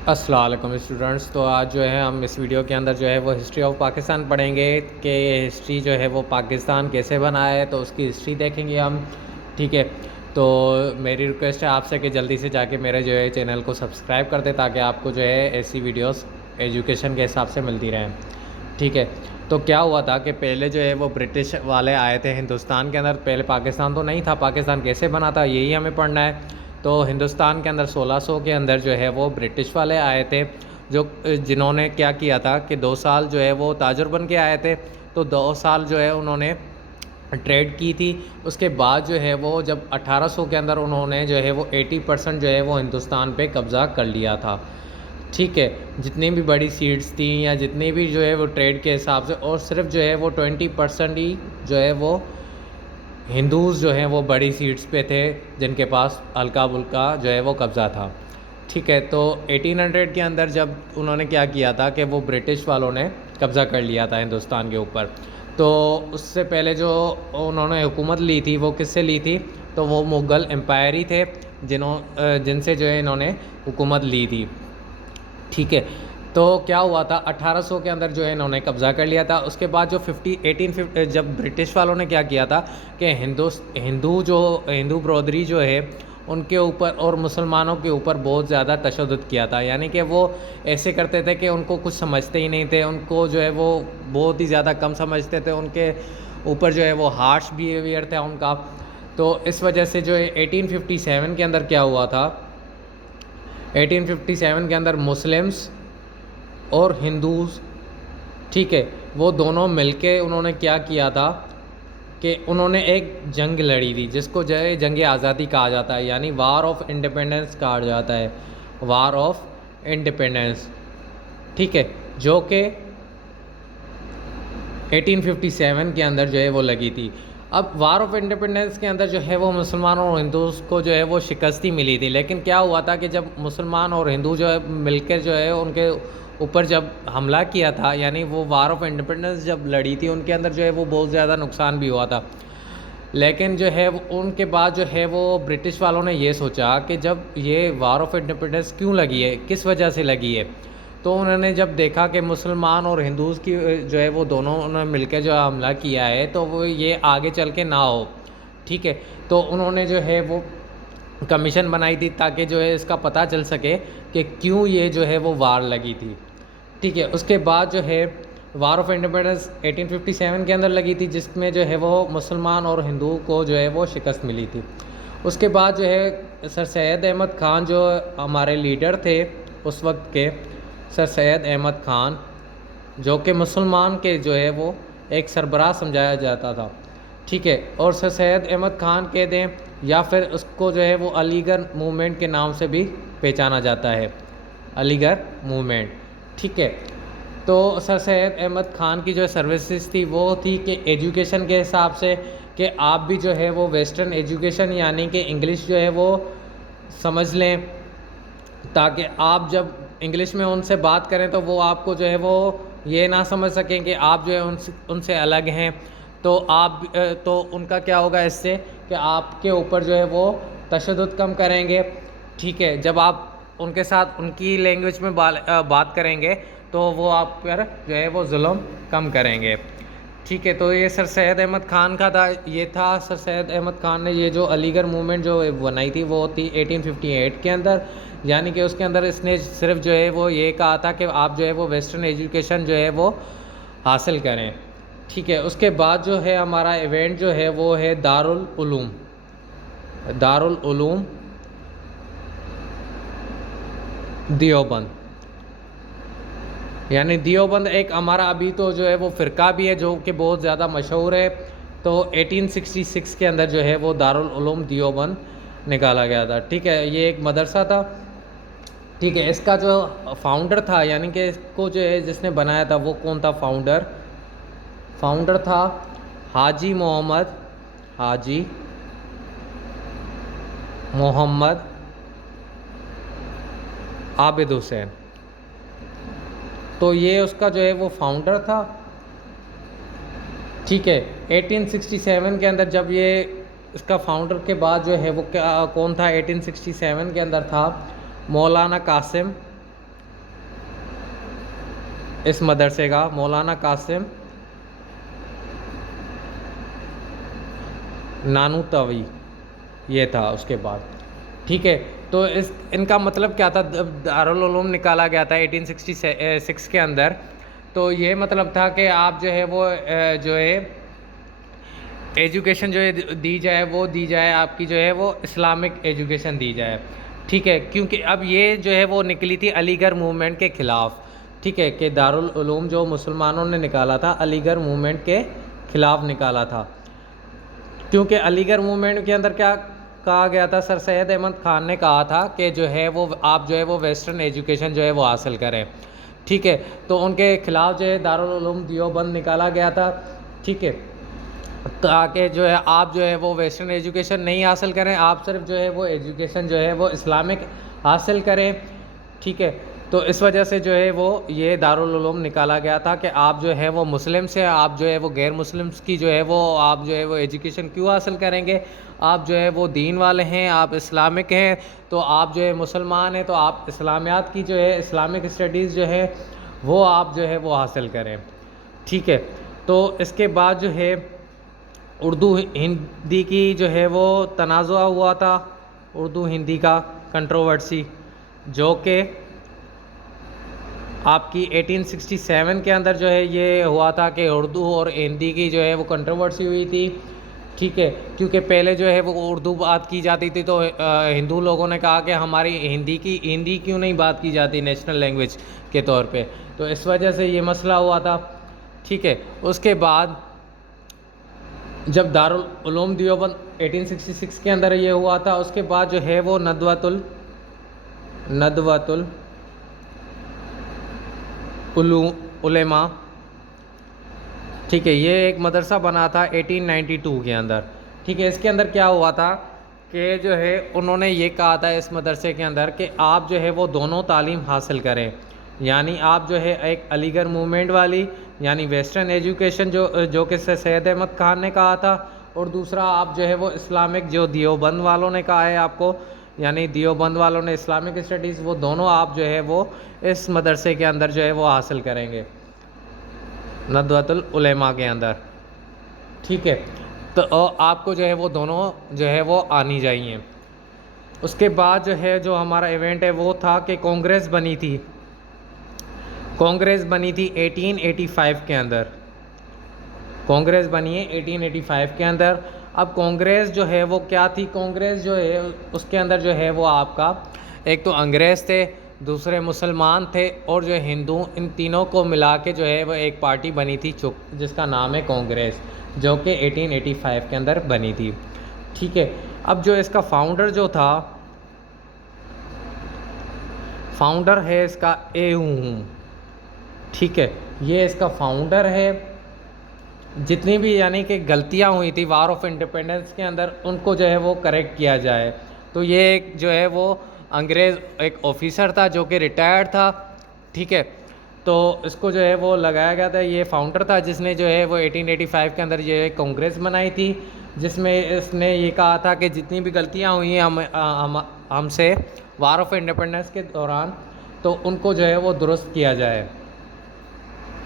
अस्सलाम वालेकुम स्टूडेंट्स। तो आज जो है हम इस वीडियो के अंदर जो है वो हिस्ट्री ऑफ पाकिस्तान पढ़ेंगे कि हिस्ट्री जो है वो पाकिस्तान कैसे बना है, तो उसकी हिस्ट्री देखेंगे हम। ठीक है, तो मेरी रिक्वेस्ट है आपसे कि जल्दी से जाके मेरे जो है चैनल को सब्सक्राइब कर दे ताकि आपको जो है ऐसी वीडियोस एजुकेशन के हिसाब से मिलती रहें। ठीक है, तो क्या हुआ था कि पहले जो है वो ब्रिटिश वाले आए थे हिंदुस्तान के अंदर। पहले पाकिस्तान तो नहीं था, पाकिस्तान कैसे बना था यही हमें पढ़ना है। तो हिंदुस्तान के अंदर 1600 के अंदर जो है वो ब्रिटिश वाले आए थे, जो जिन्होंने क्या किया था कि 2 साल जो है वो ताजर बन के आए थे। तो 2 साल जो है उन्होंने ट्रेड की थी। उसके बाद जो है वो जब 1800 के अंदर उन्होंने जो है वो 80% जो है वो हिंदुस्तान पे कब्ज़ा कर लिया था। ठीक है, जितनी भी बड़ी सीट्स थी या जितनी भी जो है वो ट्रेड के हिसाब से, और सिर्फ जो है वो 20% ही जो है वो हिंदूज़ जो हैं वो बड़ी सीट्स पे थे जिनके पास हल्का बुल्का जो है वो कब्ज़ा था। ठीक है, तो 1800 के अंदर जब उन्होंने क्या किया था कि वो ब्रिटिश वालों ने कब्ज़ा कर लिया था हिंदुस्तान के ऊपर। तो उससे पहले जो उन्होंने हुकूमत ली थी वो किससे ली थी, तो वो मुग़ल एम्पायर ही थे जिनसे जो है इन्होंने हुकूमत ली थी। ठीक है, तो क्या हुआ था 1800 के अंदर जो है इन्होंने कब्ज़ा कर लिया था। उसके बाद जो 1850 जब ब्रिटिश वालों ने क्या किया था कि हिंदू ब्रदरी जो है उनके ऊपर और मुसलमानों के ऊपर बहुत ज़्यादा तशद्दुद किया था। यानी कि वो ऐसे करते थे कि उनको कुछ समझते ही नहीं थे, उनको जो है वो बहुत ही ज़्यादा कम समझते थे, उनके ऊपर जो है वो हार्श बिहेवियर था उनका। तो इस वजह से जो है 1857 के अंदर क्या हुआ था, 1857 के अंदर मुस्लिम्स और हिंदूज़, ठीक है, वो दोनों मिलके उन्होंने क्या किया था कि उन्होंने एक जंग लड़ी थी जिसको जो है जंग आज़ादी कहा जाता है, यानी वार ऑफ इंडिपेंडेंस कहा जाता है, वार ऑफ इंडिपेंडेंस। ठीक है, जो कि 1857 के अंदर जो है वो लगी थी। अब वार ऑफ इंडिपेंडेंस के अंदर जो है वो मुसलमानों और हिंदूज़ को जो है वो शिकस्ती मिली थी। लेकिन क्या हुआ था कि जब मुसलमान और हिंदू जो है मिलकर जो है उनके ऊपर जब हमला किया था, यानी वो वार ऑफ इंडिपेंडेंस जब लड़ी थी, उनके अंदर जो है वो बहुत ज़्यादा नुकसान भी हुआ था। लेकिन जो है उनके बाद जो है वो ब्रिटिश वालों ने ये सोचा कि जब ये वार ऑफ इंडिपेंडेंस क्यों लगी है, किस वजह से लगी है, तो उन्होंने जब देखा कि मुसलमान और हिंदूज़ की जो है वो दोनों उन्होंने मिलकर जो हमला किया है, तो वो ये आगे चल के ना हो। ठीक है, तो उन्होंने जो है वो कमीशन बनाई थी ताकि जो है इसका पता चल सके कि क्यों ये जो है वो वार लगी थी। ठीक है, उसके बाद जो है वार ऑफ इंडिपेंडेंस 1857 के अंदर लगी थी, जिसमें जो है वो मुसलमान और हिंदू को जो है वो शिकस्त मिली थी। उसके बाद जो है सर सैयद अहमद ख़ान जो हमारे लीडर थे उस वक्त के, सर सैयद अहमद ख़ान, जो कि मुसलमान के जो है वो एक सरबराह समझाया जाता था। ठीक है, और सर सैयद अहमद ख़ान कह दें या फिर उसको जो है वो अलीगढ़ मूवमेंट के नाम से भी पहचाना जाता है, अलीगढ़ मूवमेंट। ठीक है, तो सर सैयद अहमद ख़ान की जो सर्विसेज थी वो थी कि एजुकेशन के हिसाब से कि आप भी जो है वो वेस्टर्न एजुकेशन यानी कि इंग्लिश जो है वो समझ लें, ताकि आप जब इंग्लिश में उनसे बात करें तो वो आपको जो है वो ये ना समझ सकें कि आप जो है उनसे अलग हैं। तो तो उनका क्या होगा इससे कि आपके ऊपर जो है वो तशद्दुद कम करेंगे। ठीक है, जब आप उनके साथ उनकी लैंग्वेज में बात करेंगे तो वो आप पर जो है वो जुल्म कम करेंगे। ठीक है, तो ये सर सैयद अहमद ख़ान का था, ये था सर सैयद अहमद ख़ान ने ये जो अलीगढ़ मूवमेंट जो बनाई थी वो थी 1858 के अंदर। यानी कि उसके अंदर इसने सिर्फ जो है वो ये कहा था कि आप जो है वो वेस्टर्न एजुकेशन जो है वो हासिल करें। ठीक है, उसके बाद जो है हमारा इवेंट जो है वो है दारुल उलूम, दारुल उलूम देओबंद। यानी देओबंद एक हमारा अभी तो जो है वो फ़िरका भी है जो कि बहुत ज़्यादा मशहूर है। तो 1866 के अंदर जो है वो दारुल उलूम देओबंद निकाला गया था। ठीक है, ये एक मदरसा था। ठीक है, इसका जो फाउंडर था यानी कि इसको जो है जिसने बनाया था वो कौन था, फाउंडर था हाजी मोहम्मद आबिद हुसैन। तो ये उसका जो है वो फाउंडर था। ठीक है, 1867 के अंदर जब ये इसका फाउंडर के बाद जो है वो क्या कौन था, 1867 के अंदर था मौलाना कासिम इस मदरसे का मौलाना कासिम नानूतवी ये था उसके बाद। ठीक है, तो इनका मतलब क्या था, दारुल उलूम निकाला गया था 1866 के अंदर। तो ये मतलब था कि आप जो है वो जो है एजुकेशन जो है दी जाए, वो दी जाए आपकी जो है वो इस्लामिक एजुकेशन दी जाए। ठीक है, क्योंकि अब ये जो है वो निकली थी अलीगढ़ मूवमेंट के ख़िलाफ़। ठीक है, कि दारुल उलूम जो मुसलमानों ने निकाला था अलीगढ़ मूवमेंट के ख़िलाफ़ निकाला था, क्योंकि अलीगढ़ मूवमेंट के अंदर क्या कहा गया था, सर सैयद अहमद ख़ान ने कहा था कि जो है वो आप जो है वो वेस्टर्न एजुकेशन जो है वो हासिल करें। ठीक है, तो उनके ख़िलाफ़ जो है दारुल उलूम देवबंद निकाला गया था। ठीक है, ताकि जो है आप जो है वो वेस्टर्न एजुकेशन नहीं हासिल करें, आप सिर्फ जो है वो एजुकेशन जो है वो इस्लामिक हासिल करें। ठीक है, तो इस वजह से जो है वो ये दारुल उलूम निकाला गया था कि आप जो है वो मुस्लिम से आप जो है वो गैर मुस्लिम्स की जो है वो आप जो है वो एजुकेशन क्यों हासिल करेंगे। आप जो है वो दीन वाले हैं, आप इस्लामिक हैं, तो आप जो है मुसलमान हैं, तो आप इस्लामियात की जो है इस्लामिक स्टडीज़ जो है वो आप जो है वो हासिल करें। ठीक है, तो इसके बाद जो है उर्दू हिंदी की जो है वो तनाज़ुआ हुआ था, उर्दू हिंदी का कंट्रोवर्सी, जो कि आपकी 1867 के अंदर जो है ये हुआ था कि उर्दू और हिंदी की जो है वो कंट्रोवर्सी हुई थी। ठीक है, क्योंकि पहले जो है वो उर्दू बात की जाती थी, तो हिंदू लोगों ने कहा कि हमारी हिंदी क्यों नहीं बात की जाती नेशनल लैंग्वेज के तौर पे, तो इस वजह से ये मसला हुआ था। ठीक है, उसके बाद जब दारुल उलूम देवबंद 1866 के अंदर ये हुआ था, उसके बाद जो है वो नदवतुल उलेमा, ठीक है, ये एक मदरसा बना था 1892 के अंदर। ठीक है, इसके अंदर क्या हुआ था कि जो है उन्होंने ये कहा था इस मदरसे के अंदर कि आप जो है वो दोनों तालीम हासिल करें, यानी आप जो है एक अलीगढ़ मूवमेंट वाली यानी वेस्टर्न एजुकेशन जो कि सैयद अहमद ख़ान ने कहा था, और दूसरा आप जो है वो इस्लामिक जो देवबंद वालों ने कहा है आपको, यानी देवबंद वालों ने इस्लामिक स्टडीज़, वो दोनों आप जो है वो इस मदरसे के अंदर जो है वो हासिल करेंगे नदवतुल उलेमा के अंदर। ठीक है, तो आपको जो है वो दोनों जो है वो आनी चाहिए। उसके बाद जो है जो हमारा इवेंट है वो था कि कांग्रेस बनी थी 1885 के अंदर, कांग्रेस बनी है 1885 के अंदर। अब कांग्रेस जो है वो क्या थी, कांग्रेस जो है उसके अंदर जो है वो आपका एक तो अंग्रेज़ थे, दूसरे मुसलमान थे, और जो हिंदू, इन तीनों को मिला के जो है वो एक पार्टी बनी थी जिसका नाम है कांग्रेस, जो कि 1885 के अंदर बनी थी। ठीक है, अब जो इसका फाउंडर जो था, फाउंडर है इसका हूँ। ठीक है, ये इसका फाउंडर है। जितनी भी यानी कि गलतियाँ हुई थी वार ऑफ इंडिपेंडेंस के अंदर, उनको जो है वो करेक्ट किया जाए। तो ये एक जो है वो अंग्रेज़ एक ऑफिसर था जो कि रिटायर्ड था। ठीक है, तो इसको जो है वो लगाया गया था, ये फाउंडर था जिसने जो है वो 1885 के अंदर ये कांग्रेस बनाई थी, जिसमें इसने ये कहा था कि जितनी भी गलतियाँ हुई हैं हमसे वार ऑफ इंडिपेंडेंस के दौरान, तो उनको जो है वो दुरुस्त किया जाए।